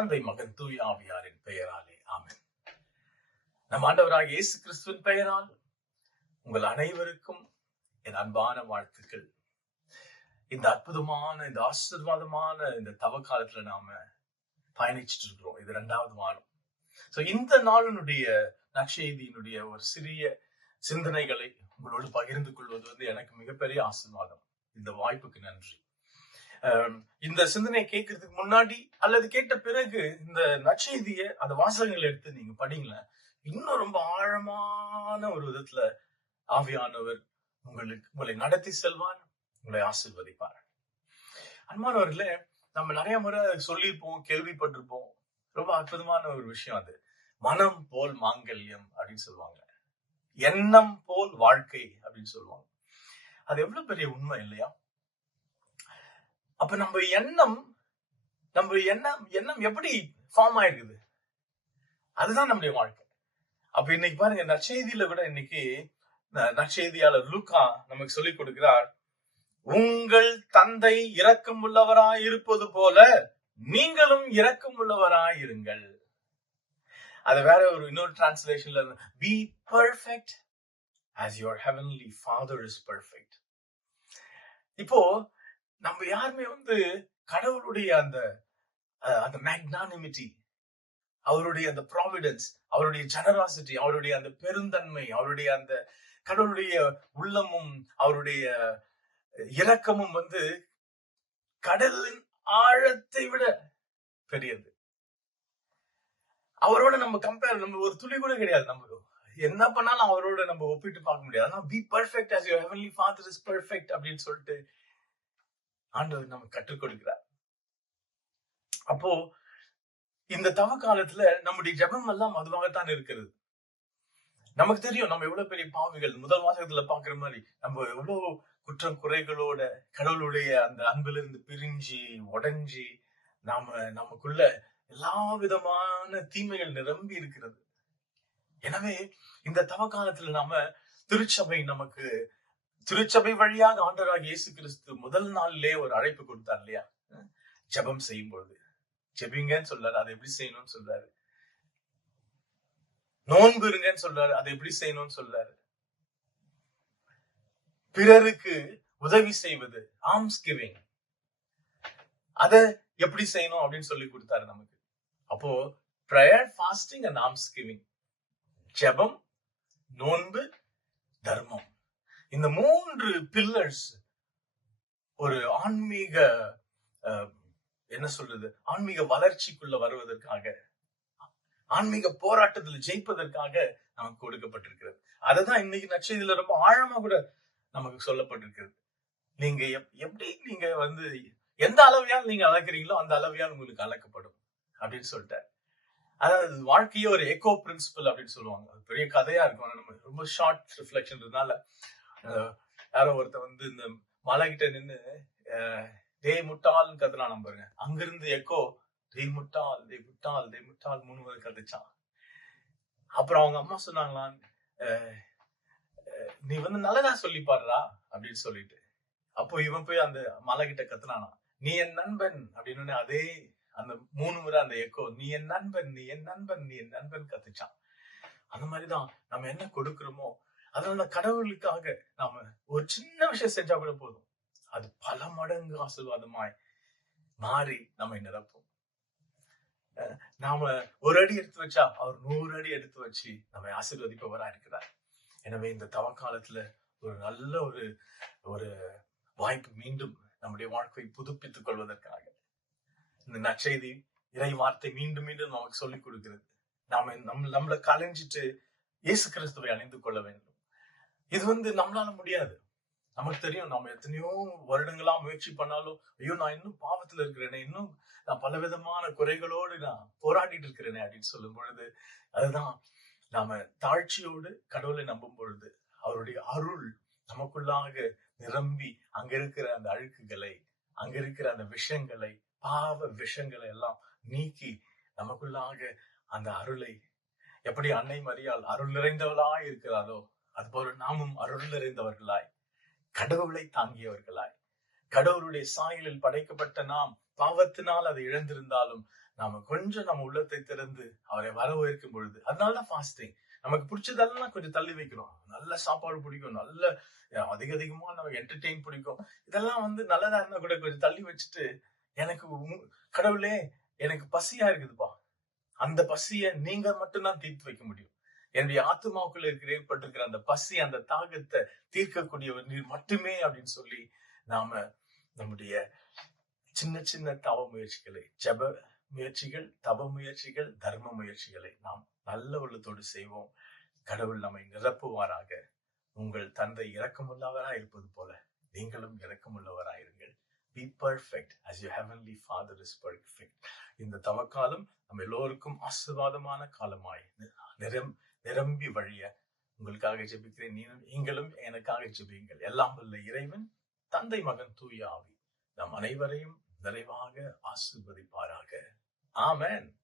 தந்தை, மகன், தூய ஆவியாரின் பெயராலே ஆமென். நம் ஆண்டவராகிய இயேசு கிறிஸ்துவின் பெயரால் உங்கள் அனைவருக்கும் என் அன்பான வாழ்த்துக்கள். இந்த அற்புதமான, இந்த ஆசீர்வாதமான இந்த தவ காலத்துல நாம பயணிச்சுட்டு இருக்கிறோம். இது 2வது வாரம். இந்த நாளினுடைய நற்செய்தியினுடைய ஒரு சிறிய சிந்தனைகளை உங்களோடு பகிர்ந்து கொள்வது எனக்கு மிகப்பெரிய ஆசீர்வாதம். இந்த வாய்ப்புக்கு நன்றி. இந்த சிந்தனை கேட்கறதுக்கு முன்னாடி அல்லது கேட்ட பிறகு இந்த நற்செய்திய அந்த வாசகங்களை எடுத்து நீங்க படிங்களேன். இன்னும் ரொம்ப ஆழமான ஒரு விதத்துல ஆவியானவர் உங்களை நடத்தி செல்வார், உங்களை ஆசீர்வதிப்பார். அன்பானவர்களே, நம்ம நிறைய முறை சொல்லியிருப்போம், கேள்விப்பட்டிருப்போம். ரொம்ப அற்புதமான ஒரு விஷயம் அது. மனம் போல் மாங்கல்யம் அப்படின்னு சொல்லுவாங்க, எண்ணம் போல் வாழ்க்கை அப்படின்னு சொல்லுவாங்க. அது எவ்வளவு பெரிய உண்மை இல்லையா? அப்ப நம்ம எண்ணம் எப்படி ஃபார்ம் ஆயிருக்குது, அதுதான் நம்முடைய வாழ்க்கை. அப்ப இன்னைக்கு பாருங்க, நற்செய்தியில கூட இன்னைக்கு நற்செய்தியாளர் லூக்கா நமக்கு சொல்லிக் கொடுக்கிறார், உங்கள் தந்தை இரக்கம் உள்ளவராய் இருப்பது போல நீங்களும் இரக்கம் உள்ளவராய் இருங்கள். அது வேற ஒரு இன்னொரு டிரான்ஸ்லேஷன்ல, be perfect as your heavenly father is perfect. இப்போ நம்ம யாருமே கடவுளுடைய அந்த மேக்னானிமிட்டி, அவருடைய அந்த ப்ராவிடன்ஸ், அவருடைய ஜெனராசிட்டி, அவருடைய அந்த பெருந்தன்மை, அவருடைய அந்த கடவுளுடைய உள்ளமும் அவருடைய இரக்கமும் கடலின் ஆழத்தை விட பெரியது. அவரோட நம்ம ஒரு துளி கூட கிடையாது. நம்ம என்ன பண்ணாலும் அவரோட நம்ம ஒப்பிட்டு பார்க்க முடியாது. ஆனா be perfect as your heavenly father is perfect அப்படின்னு சொல்லிட்டு ஆண்டவர் நமக்கு கற்றுக் கொடுக்கிறார். அப்போ இந்த தவ காலத்துல நம்முடைய ஜெபம் எல்லாம் அதுவாகத்தான் இருக்கிறது. நமக்கு தெரியும் நம்ம எவ்வளவு பெரிய பாவிகள். முதல் வாசகத்துல பாக்குற மாதிரி நம்ம எவ்வளவு குற்றம் குறைகளோட கடவுளுடைய அந்த அன்பிலிருந்து பிரிஞ்சு உடைஞ்சி நமக்குள்ள எல்லா விதமான தீமைகள் நிரம்பி இருக்கிறது. எனவே இந்த தவ காலத்துல நாம திருச்சபை வழியாக ஆண்டவராகிய இயேசு கிறிஸ்து முதல் நாளிலே ஒரு அழைப்பு கொடுத்தார் இல்லையா? ஜெபம் செய்யும் பொழுது ஜெபிங்கன்னு சொல்றாரு, அதை எப்படி செய்யணும்னு சொல்றாரு. நோன்பு இருங்கன்னு சொல்றாரு, அதை எப்படி செய்யணும்னு சொல்றாரு. பிறருக்கு உதவி செய்வது, ஆர்ம்ஸ் கிவிங், அத எப்படி செய்யணும் அப்படின்னு சொல்லி கொடுத்தாரு நமக்கு. அப்போ prayer, fasting and arms giving, ஜெபம், நோன்பு, தர்மம், இந்த 3 பில்லர்ஸ் ஒரு ஆன்மீக ஆன்மீக வளர்ச்சிக்குள்ள வருவதற்காக, ஆன்மீக போராட்டத்தில் ஜெயிப்பதற்காக நமக்கு கொடுக்கப்பட்டிருக்கிறது. அததான் இன்னைக்கு நற்செய்தியில ரொம்ப ஆழமா கூட நமக்கு சொல்லப்பட்டிருக்கிறது. நீங்க எப்படி நீங்க எந்த அளவையால் நீங்க அளக்கிறீங்களோ அந்த அளவையால் உங்களுக்கு அளக்கப்படும் அப்படின்னு சொல்லிட்டாரு. அதாவது வாழ்க்கையே ஒரு எக்கோ பிரின்சிபல் அப்படின்னு சொல்லுவாங்க. அது பெரிய கதையா இருக்கும். நம்ம ரொம்ப ஷார்ட் ரிஃப்ளெக்ஷன் இருந்தால யாரோ ஒருத்த இந்த மலை கிட்ட நின்று டே முட்டாள்னு கத்துறான். நம்பருங்க, அங்கிருந்து எக்கோ டே முட்டாள் டே முட்டாள் டே முட்டாள் 3 முறை கத்துச்சான். அப்புறம் அவங்க அம்மா சொன்னாங்களான், நீ நல்லதா சொல்லி பாடுறா அப்படின்னு சொல்லிட்டு. அப்போ இவன் போய் அந்த மலை கிட்ட கத்துனானா, நீ என் நண்பன் அப்படின்னு. அதே அந்த 3 முறை அந்த எக்கோ, நீ என் நண்பன் நீ என் நண்பன் நீ என் நண்பன் கத்துச்சான். அந்த மாதிரிதான் நம்ம என்ன கொடுக்கிறோமோ அதனால கடவுளுக்காக நாம ஒரு சின்ன விஷயம் செஞ்சா கூட போதும், அது பல மடங்கு ஆசீர்வாதமாய் மாறி நம்மை நிரப்பும். நாம ஒரு அடி எடுத்து வச்சா அவர் 100 அடி எடுத்து வச்சு நம்மை ஆசீர்வதிப்பவரா இருக்கிறார். எனவே இந்த தவ காலத்துல ஒரு நல்ல ஒரு வாய்ப்பு மீண்டும் நம்முடைய வாழ்க்கையை புதுப்பித்துக் கொள்வதற்காக இந்த நற்செய்தி இறை வார்த்தை மீண்டும் மீண்டும் நமக்கு சொல்லிக் கொடுக்கிறது. நாம நம்மளை கலைஞ்சிட்டு இயேசு கிறிஸ்துவை அணிந்து கொள்ள வேண்டும். இது நம்மளால முடியாது. நமக்கு தெரியும், நம்ம எத்தனையோ வருடங்களா முயற்சி பண்ணாலும், ஐயோ நான் இன்னும் பாவத்துல இருக்கிறேனே, இன்னும் நான் பலவிதமான குறைகளோடு நான் போராடிட்டு இருக்கிறேனே அப்படின்னு சொல்லும் பொழுது, அதுதான் நாம தாழ்ச்சியோடு கடவுளை நம்பும் பொழுது அவருடைய அருள் நமக்குள்ளாக நிரம்பி அங்க இருக்கிற அந்த அழுக்குகளை, அங்க இருக்கிற அந்த விஷங்களை, பாவ விஷங்களை எல்லாம் நீக்கி நமக்குள்ளாக அந்த அருளை, எப்படி அன்னை மரியாள் அருள் நிறைந்தவளாய் இருக்கிறாரோ அதுபோல நாமும் அருள் நிறைந்தவர்களாய், கடவுளை தாங்கியவர்களாய், கடவுளுடைய சாயலில் படைக்கப்பட்ட நாம் பாவத்தினால் அதை இழந்திருந்தாலும் நாம கொஞ்சம் நம்ம உள்ளத்தை திறந்து அவரை வரவேற்கும் பொழுது, அதனாலதான் ஃபாஸ்டிங். நமக்கு பிடிச்சதெல்லாம் கொஞ்சம் தள்ளி வைக்கிறோம். நல்ல சாப்பாடு பிடிக்கும், நல்ல அதிகமா நமக்கு என்டர்டெயின் பிடிக்கும். இதெல்லாம் நல்லதா இருந்தா கூட கொஞ்சம் தள்ளி வச்சுட்டு, எனக்கு கடவுளே எனக்கு பசியா இருக்குதுப்பா, அந்த பசிய நீங்க மட்டும்தான் தீர்த்து வைக்க முடியும். என்னுடைய ஆத்மாவுக்குள்ள ஏற்பட்டிருக்கிற அந்த பசி, அந்த தாகத்தை தீர்க்கக்கூடியவர் நீர் மட்டுமே அப்படின்னு சொல்லி நாம நம்முடைய சின்ன சின்ன தவ முயற்சிகளை, ஜப முயற்சிகள், தவ முயற்சிகள், தர்ம முயற்சிகளை நாம் நல்ல உள்ளத்தோடு செய்வோம். கடவுள் நம்மை நிரப்புவாராக. உங்கள் தந்தை இரக்கமுள்ளவராய் இருப்பது போல நீங்களும் இரக்கமுள்ளவராயிருங்கள். Be perfect as your heavenly Father is perfect. இந்த தவக்காலம் நம்ம எல்லோருக்கும் ஆசீர்வாதமான காலமாய் நிரம்பி வழிய உங்களுக்காக ஜெபிக்கிறேன். நீங்களும் எனக்காக ஜெபியுங்கள். எல்லாம் வல்ல இறைவன், தந்தை, மகன், தூய ஆவி நம் அனைவரையும் நிறைவாக ஆசீர்வதிப்பாராக. ஆமென்.